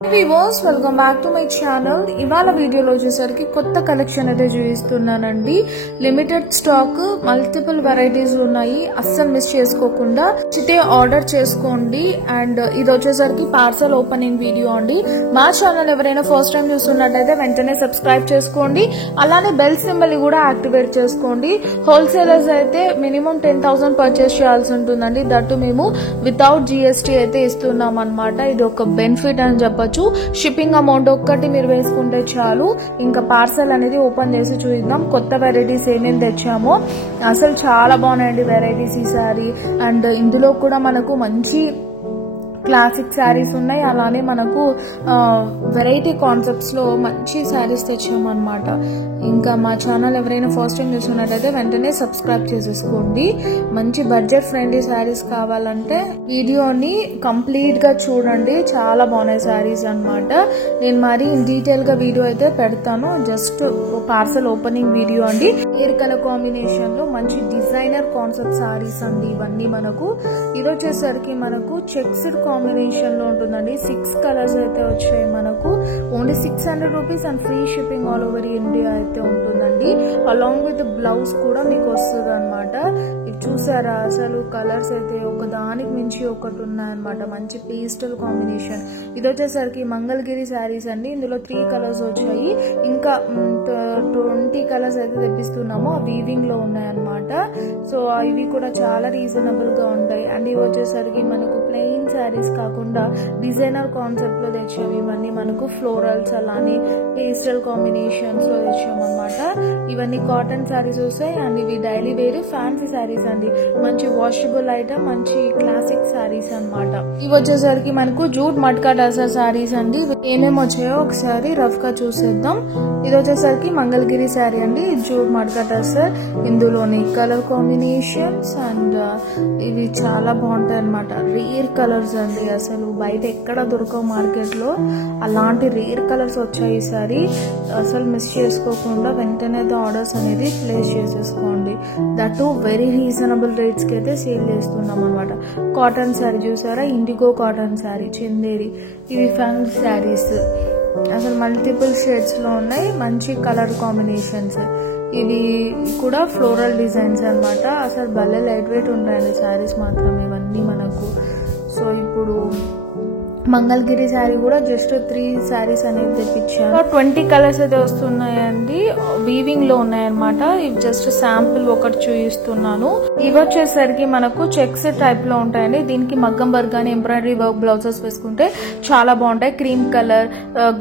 Viewers, welcome back to my channel. ఇవాళ వీడియోలో వచ్చేసరికి కొత్త కలెక్షన్ అయితే చూపిస్తున్నానండి. లిమిటెడ్ స్టాక్, మల్టిపుల్ వెరైటీస్ ఉన్నాయి. అస్సలు మిస్ చేసుకోకుండా చిటే ఆర్డర్ చేసుకోండి. అండ్ ఇది వచ్చేసరికి పార్సల్ ఓపెనింగ్ వీడియో అండి. మా ఛానల్ ఎవరైనా ఫస్ట్ టైం చూస్తున్నట్టయితే వెంటనే సబ్స్క్రైబ్ చేసుకోండి. అలానే బెల్ సింబల్ కూడా యాక్టివేట్ చేసుకోండి. హోల్సేలర్స్ అయితే మినిమం 10,000 పర్చేస్ చేయాల్సి ఉంటుందండి. దట్టు మేము వితౌట్ GST అయితే ఇస్తున్నాం అన్నమాట. ఇది ఒక బెనిఫిట్ అని చెప్పచ్చు. షిప్పింగ్ అమౌంట్ ఒక్కటి మీరు వేసుకుంటే చాలు. ఇంకా పార్సల్ అనేది ఓపెన్ చేసి చూద్దాం కొత్త వెరైటీస్ ఏమేమి తెచ్చామో. అసలు చాలా బాగున్నాయండి వెరైటీస్ ఈసారి. అండ్ ఇందులో కూడా మనకు మంచి క్లాసిక్ శారీస్ ఉన్నాయి. అలానే మనకు వెరైటీ కాన్సెప్ట్స్ లో మంచి శారీస్ తెచ్చామన్నమాట. ఇంకా మా ఛానల్ ఎవరైనా ఫస్ట్ టైం చూస్తున్నట్టయితే వెంటనే సబ్స్క్రైబ్ చేసేసుకోండి. మంచి బడ్జెట్ ఫ్రెండ్లీ శారీస్ కావాలంటే వీడియోని కంప్లీట్ గా చూడండి. చాలా బాగున్నాయి శారీస్ అన్నమాట. నేను మరి డీటెయిల్ గా వీడియో అయితే పెడతాను. జస్ట్ పార్సల్ ఓపెనింగ్ వీడియో అండి. ఎయిర్ కలర్ కాంబినేషన్ లో మంచి డిజైనర్ కాన్సెప్ట్ శారీస్ అండి ఇవన్నీ. మనకు ఇది వచ్చేసరికి మనకు చెక్స్డ్ కాంబినేషన్ లో ఉంటుందండి. 6 కలర్స్ అయితే వచ్చాయి మనకు. Only 600 rupees and free shipping all over India అయితే ఉంటుందండి. అలాంగ్ విత్ బ్లౌజ్ కూడా మీకు వస్తుంది అనమాట. ఇది చూసారా అసలు కలర్స్ అయితే ఒకదానికి మించి ఒకటి ఉన్నాయన్నమాట. మంచి పేస్టల్ కాంబినేషన్. ఇది వచ్చేసరికి మంగళగిరి శారీస్ అండి. ఇందులో 3 కలర్స్ వచ్చాయి. ఇంకా 20 కలర్స్ అయితే తెప్పిస్తున్నాము. వీవింగ్ లో ఉన్నాయన్నమాట. సో ఇవి కూడా చాలా రీజనబుల్ గా ఉంటాయి. అండ్ ఇవి వచ్చేసరికి మనకు ప్లెయిన్ శారీస్ కాకుండా డిజైనర్ కాన్సెప్ట్ లో తెచ్చాము. ఇవన్నీ మనకు ఫ్లోరల్స్ అలానే పేస్టల్ కాంబినేషన్స్ లో తెచ్చామన్నమాట. ఇవన్నీ కాటన్ శారీస్ వస్తాయి. అండ్ ఇవి డైలీ వేర్ ఫ్యాన్సీ శారీస్ అండి. మంచి వాషబుల్ ఐటమ్, మంచి క్లాసిక్ శారీస్ అన్నమాట. ఇవి వచ్చేసరికి మనకు జూట్ మట్కా టసర్ శారీస్ అండి. ఏమేమి వచ్చాయో ఒకసారి రఫ్ గా చూసేద్దాం. ఇది వచ్చేసరికి మంగళగిరి శారీ అండి. జూట్ మట్కా టసర్. ఇందులోని కలర్ కాంబినేషన్స్ అండ్ ఇవి చాలా బాగుంటాయి అన్నమాట. రేర్ కలర్స్ అండి. అసలు బయట ఎక్కడ దొరకవు మార్కెట్ లో. అలాంటి రేర్ కలర్స్ వచ్చాయి ఈసారి. అసలు మిస్ చేసుకోకుండా వెంటనే ఆర్డర్స్ అనేది ప్లేస్ చేసేసుకోండి. దట్ వెరీ రీజనబుల్ రేట్స్ కి అయితే సేల్ చేస్తున్నాం అనమాట. కాటన్ శారీ చూసారా, ఇండిగో కాటన్ శారీ, చందేరి. ఇవి ఫ్యాన్సీ శారీస్. అసలు మల్టిపుల్ షేడ్స్ లో ఉన్నాయి. మంచి కలర్ కాంబినేషన్స్. ఇవి కూడా ఫ్లోరల్ డిజైన్స్ అన్నమాట. అసలు భలే లైట్ వెయిట్ ఉంటాయండి శారీస్ మాత్రం ఇవన్నీ మనకు. సో ఇప్పుడు మంగళగిరి శారీ కూడా జస్ట్ 3 శారీస్ అనేవి తెప్పించాను. 20 కలర్స్ అయితే వస్తున్నాయండి. వీవింగ్ లో ఉన్నాయన్నమాట. ఇవి జస్ట్ శాంపుల్ ఒకటి చూపిస్తున్నాను. ఇవి వచ్చేసరికి మనకు చెక్స్ టైప్ లో ఉంటాయండి. దీనికి మగ్గం వర్క్ గానీ ఎంబ్రాయిడరీ వర్క్ బ్లౌజెస్ వేసుకుంటే చాలా బాగుంటాయి. Cream colour,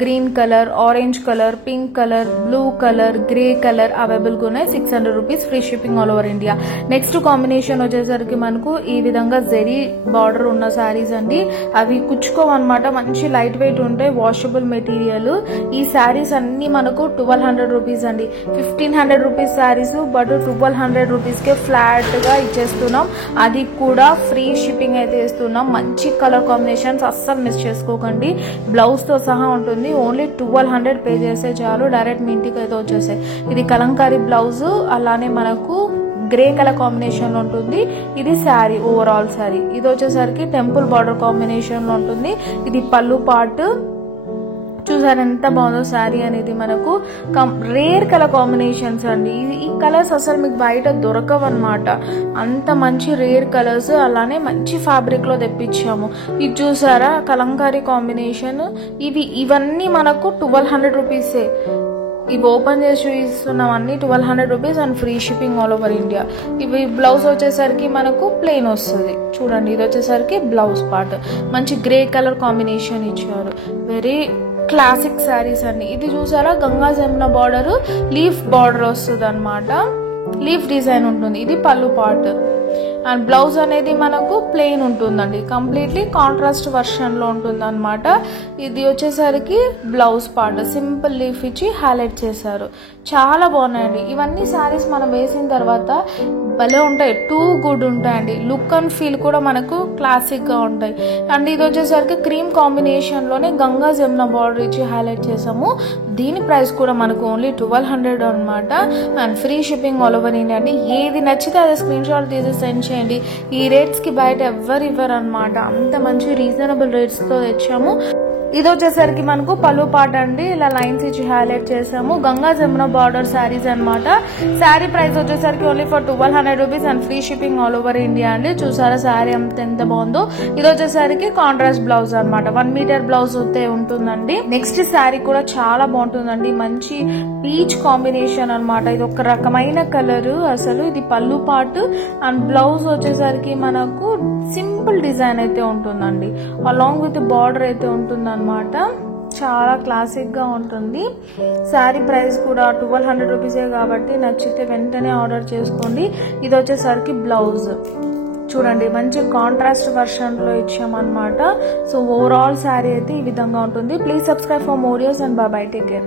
green colour, orange colour, pink colour, blue colour, grey colour available గా ఉన్నాయి. 600 rupees free shipping all over India. Next combination వచ్చేసరికి మనకు ఈ విధంగా జెరీ బార్డర్ ఉన్న శారీస్ అండి. అవి కుచ్చుకో అనమాట. మంచి లైట్ వెయిట్ ఉంటాయి. Washable material. ఈ శారీస్ అన్ని మనకు 1200 రూపీస్ అండి. 1500 rupees saris but 1200 rupees K flat గా ఇచ్చేస్తున్నాం. అది కూడా ఫ్రీ షిప్పింగ్ అయితే ఇస్తున్నాం. మంచి కలర్ కాంబినేషన్స్ అస్సలు మిస్ చేసుకోకండి. బ్లౌజ్ తో సహా ఉంటుంది. ఓన్లీ 1200 పే చేస్తే చాలు. డైరెక్ట్ మీ ఇంటికి అయితే వచ్చేసాయి. ఇది కలంకారీ బ్లౌజ్. అలానే మనకు గ్రే కలర్ కాంబినేషన్ లో ఉంటుంది. ఇది శారీ, ఓవరాల్ శారీ. ఇది వచ్చేసరికి టెంపుల్ బార్డర్ కాంబినేషన్ లో ఉంటుంది. ఇది పళ్ళు పార్ట్. చూసారు ఎంత బాగుందో శారీ అనేది. మనకు రేర్ కలర్ కాంబినేషన్స్ అండి. ఈ కలర్స్ అసలు మీకు బయట దొరకవు అనమాట. అంత మంచి రేర్ కలర్స్. అలానే మంచి ఫ్యాబ్రిక్ లో తెప్పించాము. ఇది చూసారా కలంకారీ కాంబినేషన్. ఇవన్నీ మనకు 1200 రూపీసే. ఇవి ఓపెన్ చేసి చూపిస్తున్నాం అన్ని 1200 rupees and free shipping all over India. ఇవి బ్లౌజ్ వచ్చేసరికి మనకు ప్లెయిన్ వస్తుంది. చూడండి ఇది వచ్చేసరికి బ్లౌజ్ పార్ట్. మంచి గ్రే కలర్ కాంబినేషన్ ఇచ్చారు. వెరీ క్లాసిక్ శారీస్ అండి. ఇది చూసారా Ganga Jamuna border, leaf border వస్తుంది అనమాట. లీఫ్ డిజైన్ ఉంటుంది. ఇది పళ్ళు పార్ట్. అండ్ బ్లౌజ్ అనేది మనకు ప్లెయిన్ ఉంటుందండి. కంప్లీట్లీ కాంట్రాస్ట్ వర్షన్ లో ఉంటుంది అనమాట. ఇది వచ్చేసరికి బ్లౌజ్ పార్ట్. సింపుల్ లీఫ్ ఇచ్చి హైలైట్ చేశారు. చాలా బాగున్నాయండి. ఇవన్నీ శారీస్ మనం వేసిన తర్వాత భలే ఉంటాయి. టూ గుడ్ ఉంటాయండి. లుక్ అండ్ ఫీల్ కూడా మనకు క్లాసిక్ గా ఉంటాయి. అండ్ ఇది వచ్చేసరికి క్రీమ్ కాంబినేషన్ లోనే గంగా జమున బార్డర్ ఇచ్చి హైలైట్ చేసాము. దీని ప్రైస్ కూడా మనకు ఓన్లీ 1200 అనమాట. And free shipping all over India అండి. ఏది నచ్చితే అదే స్క్రీన్ షాట్ తీసి సెండ్ చేయండి. ఈ రేట్స్ కి బయట ఎవ్వరు ఇవ్వరు అనమాట. అంత మంచి రీజనబుల్ రేట్స్ తో తెచ్చాము. ఇది వచ్చేసరికి మనకు పళ్ళు పాట అండి, ఇలా లైన్స్ ఇచ్చి హైలైట్ చేసాము. గంగా జమున బార్డర్ శారీస్ అన్నమాట. శారీ ప్రైస్ వచ్చేసరికి only for 1200 rupees and free shipping all over India అండి. చూసారా శారీ ఎంత బాగుందో. ఇది వచ్చేసరికి కాంట్రాస్ట్ బ్లౌజ్ అన్నమాట, 1 మీటర్ బ్లౌజ్ అయితే ఉంటుందండి. నెక్స్ట్ శారీ కూడా చాలా బాగుంటుందండి, మంచి పీచ్ కాంబినేషన్ అన్నమాట. ఇది ఒక రకమైన కలర్ అసలు. ఇది పళ్ళు పాటు అండ్ బ్లౌజ్ వచ్చేసరికి మనకు సింపుల్ డిజైన్ అయితే ఉంటుందండి, అలాంగ్ విత్ బార్డర్ అయితే ఉంటుంది అనమాట. చాలా క్లాసిక్ గా ఉంటుంది. శారీ ప్రైస్ కూడా 1200 రూపీసే కాబట్టి నచ్చితే వెంటనే ఆర్డర్ చేసుకోండి. ఇది వచ్చేసరికి బ్లౌజ్ చూడండి, మంచి కాంట్రాస్ట్ వర్షన్ లో ఇచ్చామన్నమాట. సో ఓవరాల్ శారీ అయితే ఈ విధంగా ఉంటుంది. Please subscribe for more videos and by by, take care.